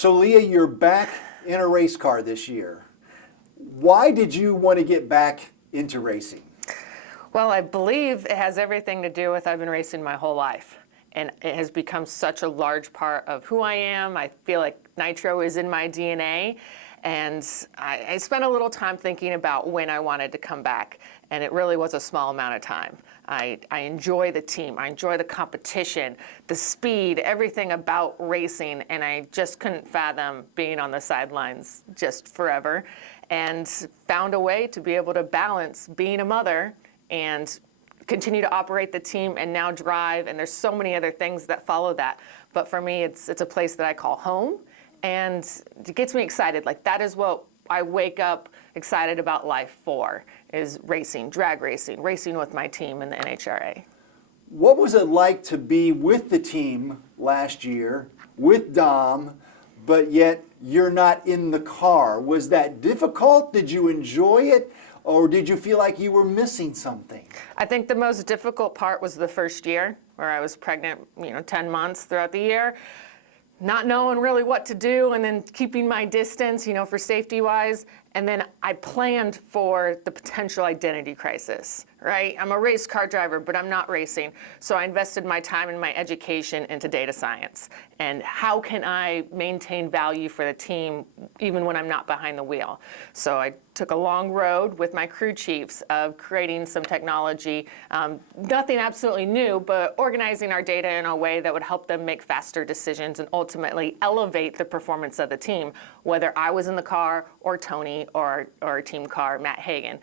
So Leah, you're back in a race car this year. Why did you want to get back into racing? Well, I believe it has everything to do with I've been racing my whole life. And it has become such a large part of who I am. I feel like nitro is in my DNA. And I spent a little time thinking about when I wanted to come back. And it really was a small amount of time. I enjoy the team. I enjoy the competition, the speed, everything about racing. And I just couldn't fathom being on the sidelines just forever. And found a way to be able to balance being a mother and continue to operate the team and now drive. And there's so many other things that follow that. But for me, it's a place that I call home. And it gets me excited. Like, that is what I wake up excited about life for, is racing, drag racing, racing with my team in the NHRA. What was it like to be with the team last year, with Dom, but yet you're not in the car? Was that difficult? Did you enjoy it? Or did you feel like you were missing something? I think the most difficult part was the first year, where I was pregnant, 10 months throughout the year, not knowing really what to do, and then keeping my distance, for safety-wise. And then I planned for the potential identity crisis, right? I'm a race car driver, but I'm not racing. So I invested my time and my education into data science. And how can I maintain value for the team even when I'm not behind the wheel? So I took a long road with my crew chiefs of creating some technology, nothing absolutely new, but organizing our data in a way that would help them make faster decisions and ultimately elevate the performance of the team, whether I was in the car or Tony or our team car, Matt Hagan.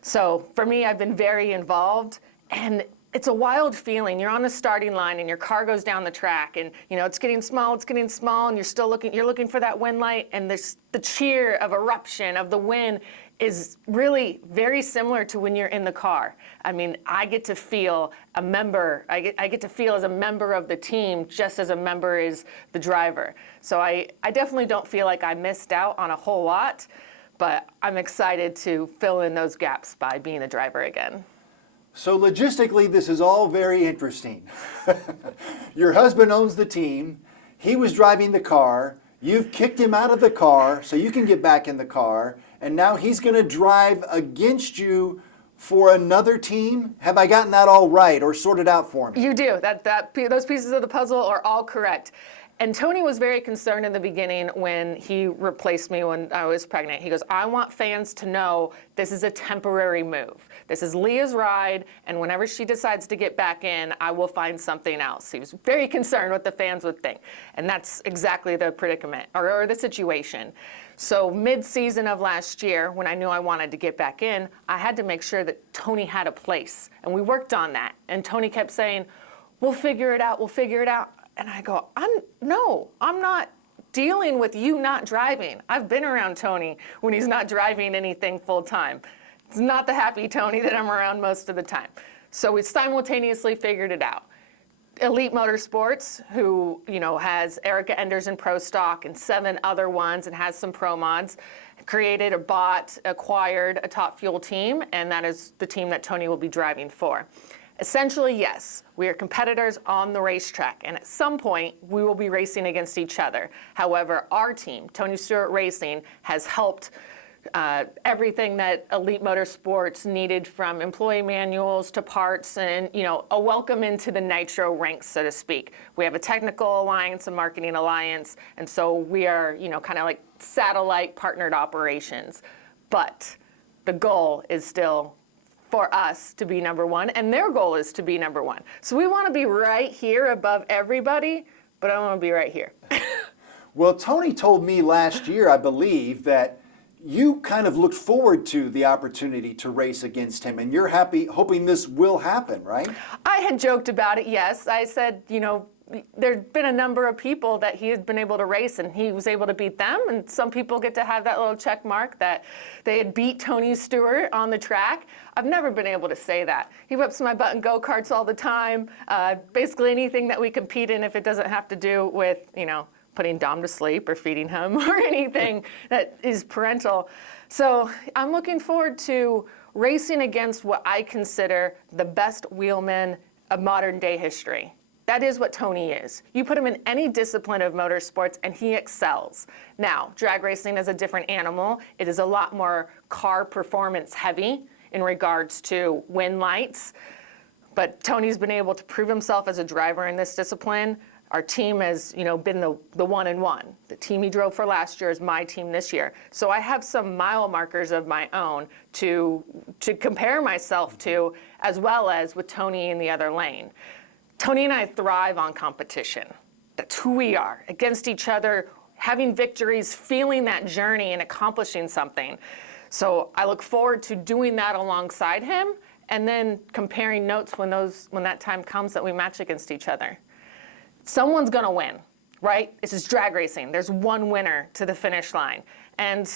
So for me, I've been very involved, and it's a wild feeling. You're on the starting line and your car goes down the track, and it's getting small, and you're still looking for that win light, and the cheer of eruption of the win is really very similar to when you're in the car. I mean, I get to feel a member. I get to feel as a member of the team, just as a member is the driver. So I definitely don't feel like I missed out on a whole lot, but I'm excited to fill in those gaps by being the driver again. So logistically, this is all very interesting. Your husband owns the team. He was driving the car. You've kicked him out of the car so you can get back in the car. And now he's going to drive against you for another team? Have I gotten that all right or sorted out for me? You do. Those pieces of the puzzle are all correct. And Tony was very concerned in the beginning when he replaced me when I was pregnant. He goes, I want fans to know this is a temporary move. This is Leah's ride, and whenever she decides to get back in, I will find something else. He was very concerned what the fans would think. And that's exactly the predicament, or the situation. So mid-season of last year, when I knew I wanted to get back in, I had to make sure that Tony had a place. And we worked on that. And Tony kept saying, we'll figure it out, we'll figure it out. And I go, I'm not dealing with you not driving. I've been around Tony when he's not driving anything full time. It's not the happy Tony that I'm around most of the time. So we simultaneously figured it out. Elite Motorsports, who has Erica Enders in Pro Stock and 7 other ones and has some Pro Mods, acquired a Top Fuel team, and that is the team that Tony will be driving for. Essentially, yes, we are competitors on the racetrack, and at some point, we will be racing against each other. However, our team, Tony Stewart Racing, has helped everything that Elite Motorsports needed, from employee manuals to parts and, a welcome into the nitro ranks, so to speak. We have a technical alliance, a marketing alliance, and so we are, kind of like satellite partnered operations. But the goal is still for us to be number one, and their goal is to be number one. So we want to be right here above everybody, but I want to be right here. Well, Tony told me last year, I believe, that you kind of looked forward to the opportunity to race against him, and you're hoping this will happen, right? I had joked about it, yes. I said, there'd been a number of people that he had been able to race, and he was able to beat them, and some people get to have that little check mark that they had beat Tony Stewart on the track. I've never been able to say that. He whips my butt in go-karts all the time. Basically anything that we compete in, if it doesn't have to do with, putting Dom to sleep or feeding him or anything that is parental. So I'm looking forward to racing against what I consider the best wheelmen of modern day history. That is what Tony is. You put him in any discipline of motorsports and he excels. Now, drag racing is a different animal. It is a lot more car performance heavy in regards to wind lights. But Tony's been able to prove himself as a driver in this discipline. Our team has, been the 1-in-1. The team he drove for last year is my team this year. So I have some mile markers of my own to compare myself to, as well as with Tony in the other lane. Tony and I thrive on competition. That's who we are, against each other, having victories, feeling that journey and accomplishing something. So I look forward to doing that alongside him and then comparing notes when that time comes that we match against each other. Someone's gonna win, right? This is drag racing. There's one winner to the finish line. And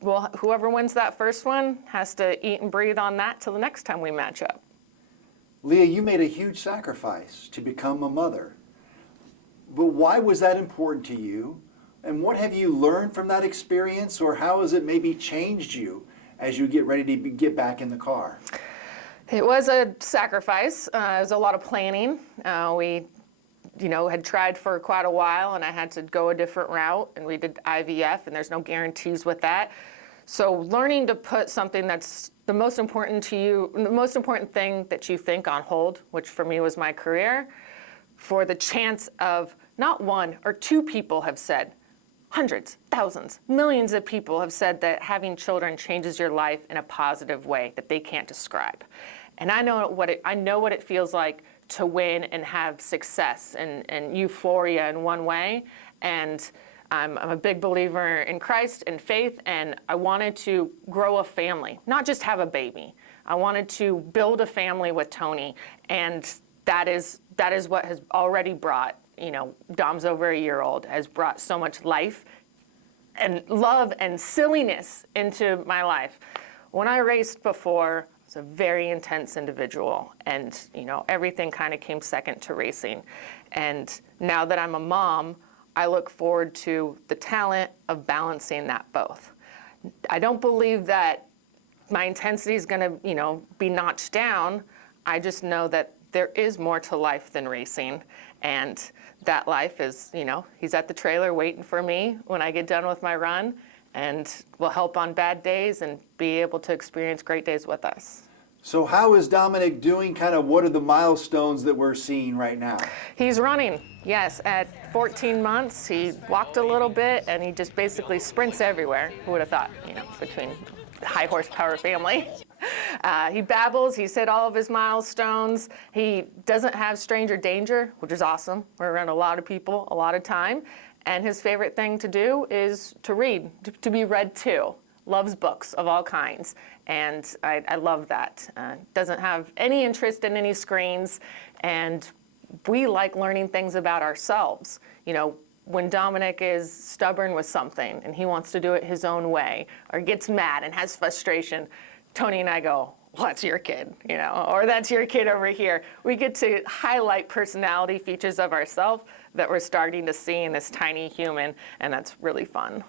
well, whoever wins that first one has to eat and breathe on that till the next time we match up. Leah, you made a huge sacrifice to become a mother. But why was that important to you? And what have you learned from that experience, or how has it maybe changed you as you get ready to get back in the car? It was a sacrifice. It was a lot of planning. We had tried for quite a while, and I had to go a different route, and we did IVF, and there's no guarantees with that. So learning to put something that's the most important to you, the most important thing that you think on hold, which for me was my career, for the chance of not one or two people have said, hundreds, thousands, millions of people have said that having children changes your life in a positive way that they can't describe. And I know what it feels like to win and have success and euphoria in one way. And I'm a big believer in Christ and faith, and I wanted to grow a family, not just have a baby. I wanted to build a family with Tony, and that is what has already brought, Dom's over a year old, has brought so much life and love and silliness into my life. When I raced before, I was a very intense individual, and everything kind of came second to racing. And now that I'm a mom, I look forward to the talent of balancing that both. I don't believe that my intensity is going to, be notched down. I just know that there is more to life than racing, and that life is, he's at the trailer waiting for me when I get done with my run, and will help on bad days and be able to experience great days with us. So how is Dominic doing? Kind of what are the milestones that we're seeing right now? He's running, yes. At 14 months, he walked a little bit, and he just basically sprints everywhere. Who would have thought, between the high horsepower family. He babbles, he's hit all of his milestones. He doesn't have stranger danger, which is awesome. We're around a lot of people a lot of time. And his favorite thing to do is to read, to be read to. Loves books of all kinds, and I love that. Doesn't have any interest in any screens, and we like learning things about ourselves. When Dominic is stubborn with something and he wants to do it his own way, or gets mad and has frustration, Tony and I go, well, that's your kid, or that's your kid over here. We get to highlight personality features of ourselves that we're starting to see in this tiny human, and that's really fun.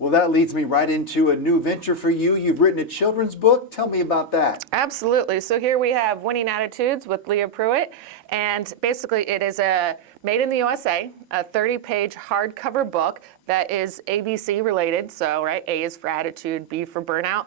Well, that leads me right into a new venture for you. You've written a children's book. Tell me about that. Absolutely. So here we have Winning Attitudes with Leah Pruett, and basically it is a made in the USA, a 30-page hardcover book that is ABC related. So, right, A is for attitude, B for burnout.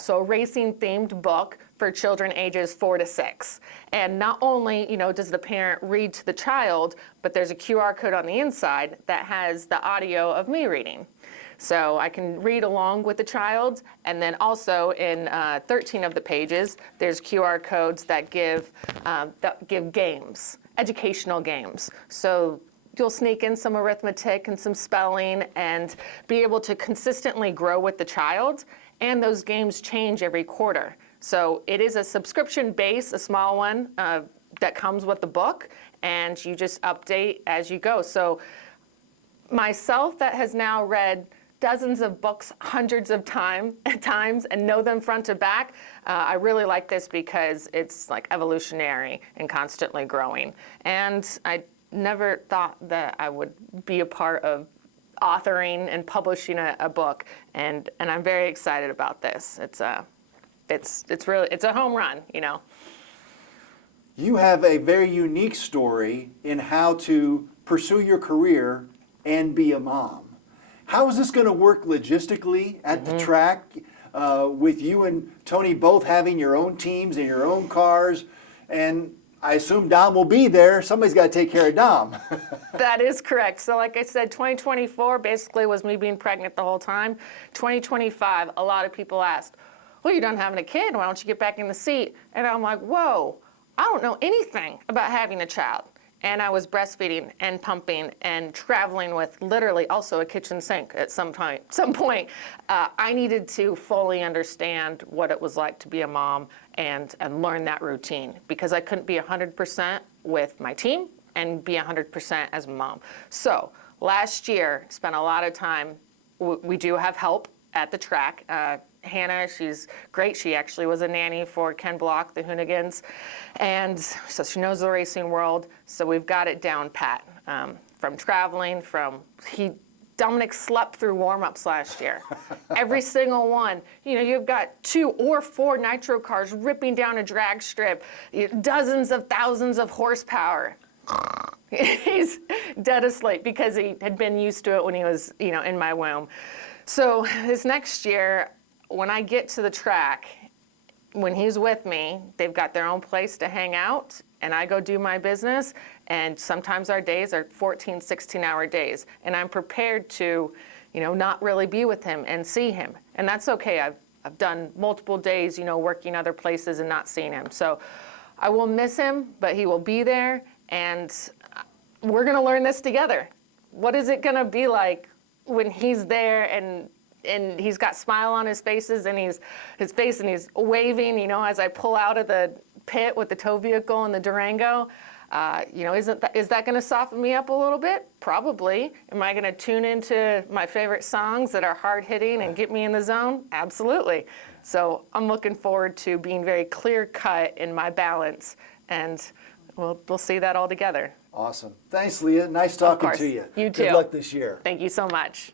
So a racing-themed book for children ages 4 to 6. And not only, does the parent read to the child, but there's a QR code on the inside that has the audio of me reading. So I can read along with the child, and then also in 13 of the pages, there's QR codes that give games, educational games. So you'll sneak in some arithmetic and some spelling and be able to consistently grow with the child, and those games change every quarter. So it is a subscription base, a small one, that comes with the book, and you just update as you go. So myself that has now read dozens of books, hundreds of times, and know them front to back, I really like this because it's like evolutionary and constantly growing. And I never thought that I would be a part of authoring and publishing a book, and I'm very excited about this. It's a home run, you have a very unique story in how to pursue your career and be a mom. How is this going to work logistically at the track with you and Tony both having your own teams and your own cars? And I assume Dom will be there. Somebody's got to take care of Dom. That is correct. So like I said, 2024 basically was me being pregnant the whole time. 2025, a lot of people asked, well, you're done having a kid. Why don't you get back in the seat? And I'm like, whoa, I don't know anything about having a child. And I was breastfeeding and pumping and traveling with literally also a kitchen sink at some point. I needed to fully understand what it was like to be a mom and learn that routine, because I couldn't be 100% with my team and be 100% as a mom. So last year, spent a lot of time. We do have help at the track. Hannah, she's great. She actually was a nanny for Ken Block, the Hoonigans, and so she knows the racing world. So we've got it down pat. From traveling, Dominic slept through warm-ups last year. Every single one. You know, you've got 2 or 4 nitro cars ripping down a drag strip, dozens of thousands of horsepower. He's dead asleep because he had been used to it when he was, in my womb. So this next year, when I get to the track, when he's with me, they've got their own place to hang out, and I go do my business, and sometimes our days are 14, 16-hour days, and I'm prepared to, not really be with him and see him, and that's okay. I've done multiple days, working other places and not seeing him. So I will miss him, but he will be there, and we're going to learn this together. What is it going to be like when he's there and he's got smile on his face and he's waving, as I pull out of the pit with the tow vehicle and the Durango? Is that going to soften me up a little bit? Probably. Am I going to tune into my favorite songs that are hard hitting and get me in the zone? Absolutely. So I'm looking forward to being very clear cut in my balance, and we'll see that all together. Awesome. Thanks, Leah. Nice talking to you. You too. Good luck this year. Thank you so much.